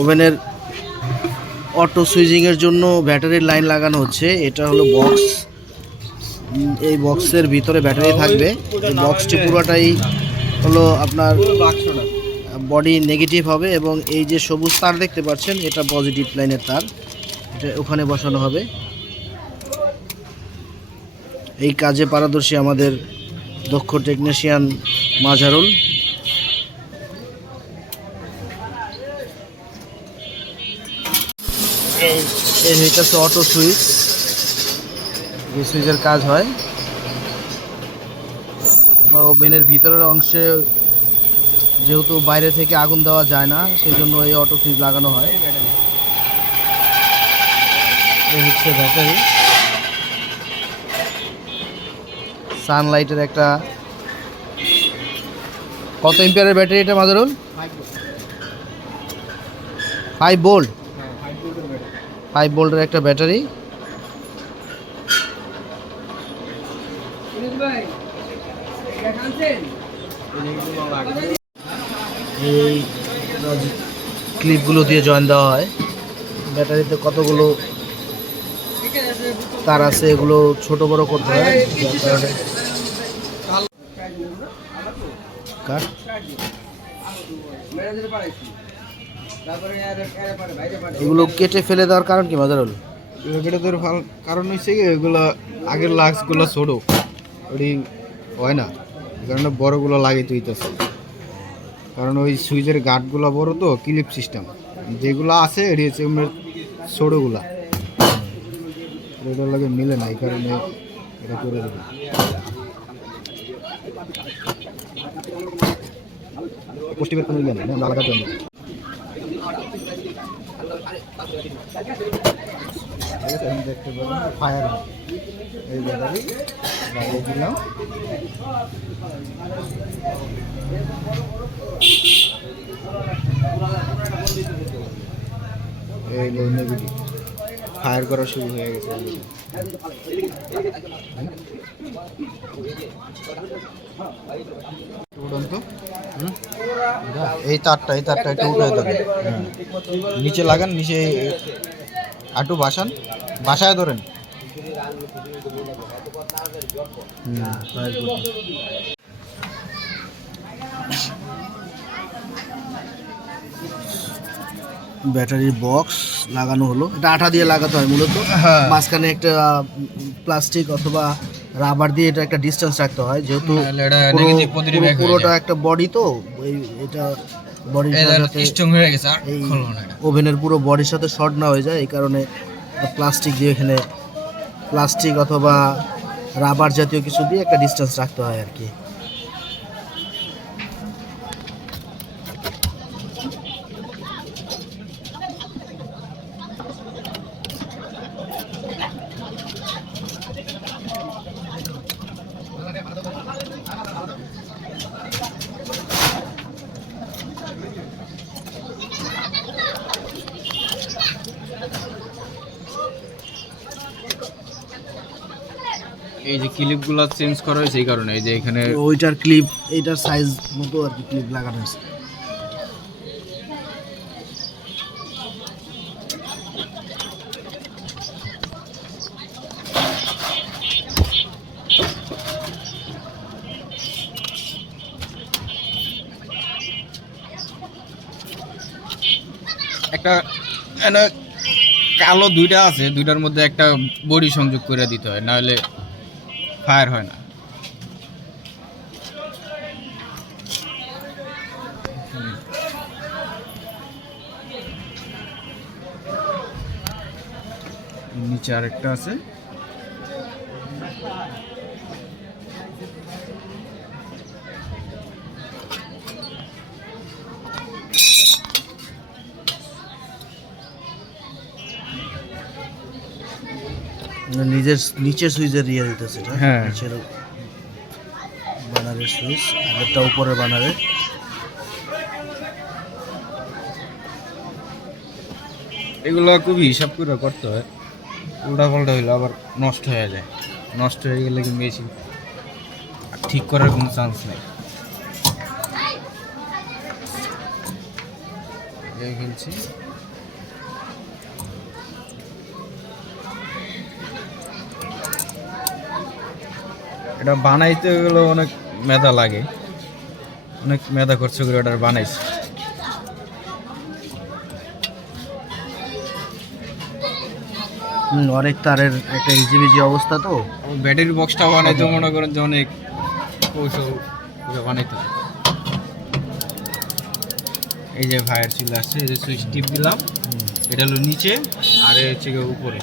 ওভেনের অটো সুইচিংয়ের জন্য ব্যাটারির লাইন লাগানো হচ্ছে। এটা হলো বক্স। এই বক্সের ভিতরে ব্যাটারি থাকবে। এই বক্সটি পুরোটাই হলো আপনার বডি নেগেটিভ হবে এবং এই যে সবুজ তার দেখতে পাচ্ছেন এটা পজিটিভ লাইনের তার। এটা ওখানে বসানো হবে। এই কাজে পারদর্শী আমাদের দক্ষ টেকনিশিয়ান মাঝারুল এই এই হইতেছে অটো সুইচ এই সুইচের কাজ হয়। আবার ওভেনের ভিতরের অংশে যেহেতু বাইরে থেকে আগুন দেওয়া যায় না সেই জন্য এই অটো সুইচ লাগানো হয়। এই হচ্ছে ব্যাটারি সানলাইটের একটা কত এম্পিয়ারের ব্যাটারি এটা মাদারুল? ফাইভ বোল্ট ফাইভ বোল্টের একটা ব্যাটারি। এই ক্লিপগুলো দিয়ে জয়েন দেওয়া হয়। ব্যাটারিতে কতগুলো তার আছে, এগুলো ছোট বড় করতে হয়। এগুলো কেটে ফেলে দেওয়ার কারণ কি মাজারুল? এটা তোর ভালো কারণ হচ্ছে কি এগুলো আগের লাক্সগুলো ছোটো ওই হয় না। কারণে বড়গুলো লাগিয়ে তুইতেছে কারণ ওই সুইচের গার্ডগুলো বড় তো ক্লিপ সিস্টেম। যেগুলো আছে এটি হচ্ছে ছোটোগুলা। এটার লাগে মিলে না এই কারণে এটা করে দেবে। পুষ্টিবের কোনো ইয়ে নেই না লাগাতে আমি দেখতে পাবেন ফায়ার এই ব্যাটারি লাগিয়ে দিলাম এই লো ফায়ার করা শুরু হয়ে গেছে। উড়ন্ত? এই তারটা এই তারটা একটু উঠে দেবেন নিচে লাগান নিচে আটু বাসান বাসায় ধরেন। ব্যাটারির বক্স লাগানো হলো। এটা আঠা দিয়ে লাগাতে হয় মূলত। হ্যাঁ। মাঝখানে একটা প্লাস্টিক অথবা রাবার দিয়ে এটা একটা ডিস্টেন্স রাখতে হয় যেহেতু হয়ে পুরোটা একটা বডি তো বডির এটা ওভেনের পুরো বডির সাথে শর্ট না হয়ে যায় এই কারণে প্লাস্টিক দিয়ে এখানে প্লাস্টিক অথবা রাবার জাতীয় কিছু দিয়ে একটা ডিস্টেন্স রাখতে হয় আর কি। এই যে ক্লিপগুলো চেঞ্জ করা হয়েছে এই কারণে এই যে এখানে ওইটার ক্লিপ এইটার সাইজ মতো আর কি ক্লিপ লাগানো হয়েছে। একটা কালো দুইটা আছে দুইটার মধ্যে একটা বডি সংযোগ করে দিতে হয় নাহলে ফায়ার হয় না। নিচে আরেকটা আছে। নিজের নিচের সুইচের ইয়ে দিতেছে এটা। হ্যাঁ। নিচের বানারের সুইচ আগেরটা উপরের বানারের এগুলো খুবই হিসাব করে করতে হয়। উল্টা পাল্টা হইলে আবার নষ্ট হয়ে যায়। নষ্ট হয়ে গেলে কিন্তু বেশি ঠিক করার কোনো চান্স নেই। ফেলছি এটা বানাইতে গেলে অনেক মেধা লাগে। অনেক মেধা খরচ করে এটা বানাইছে। হুম, অনেক তারের একটা হিজিবিজি অবস্থা তো। ব্যাটারি বক্সটা বানাইতে মনে করেন যে অনেক কৌশল বানাইতে এই যে ফায়ার চলে আসছে এই যে সুইচ টিপ দিলাম। এটা হলো নিচে আর এ হচ্ছে উপরে।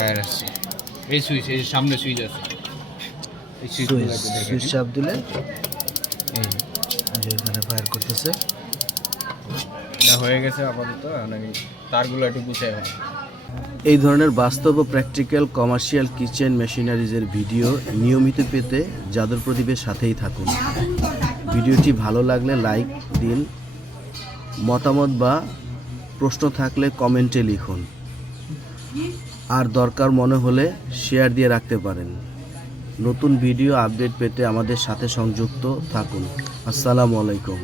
ফায়ার আসছে। এই সুইচ এই সামনে সুইচ আছে। এই সুইচ চাপ দিলে এই এখানে ফায়ার করতেছে। এটা হয়ে গেছে আপাতত আমি তারগুলো একটু গুছাই এই ধরনের বাস্তব ও প্র্যাকটিক্যাল কমার্শিয়াল কিচেন মেশিনারিজের ভিডিও নিয়মিত পেতে যাদব প্রদীপের সাথেই থাকুন। ভিডিওটি ভালো লাগলে লাইক দিন মতামত বা প্রশ্ন থাকলে কমেন্টে লিখুন। আর দরকার মনে হলে শেয়ার দিয়ে রাখতে পারেন। নতুন ভিডিও আপডেট পেতে আমাদের সাথে সংযুক্ত থাকুন। আসসালামু আলাইকুম।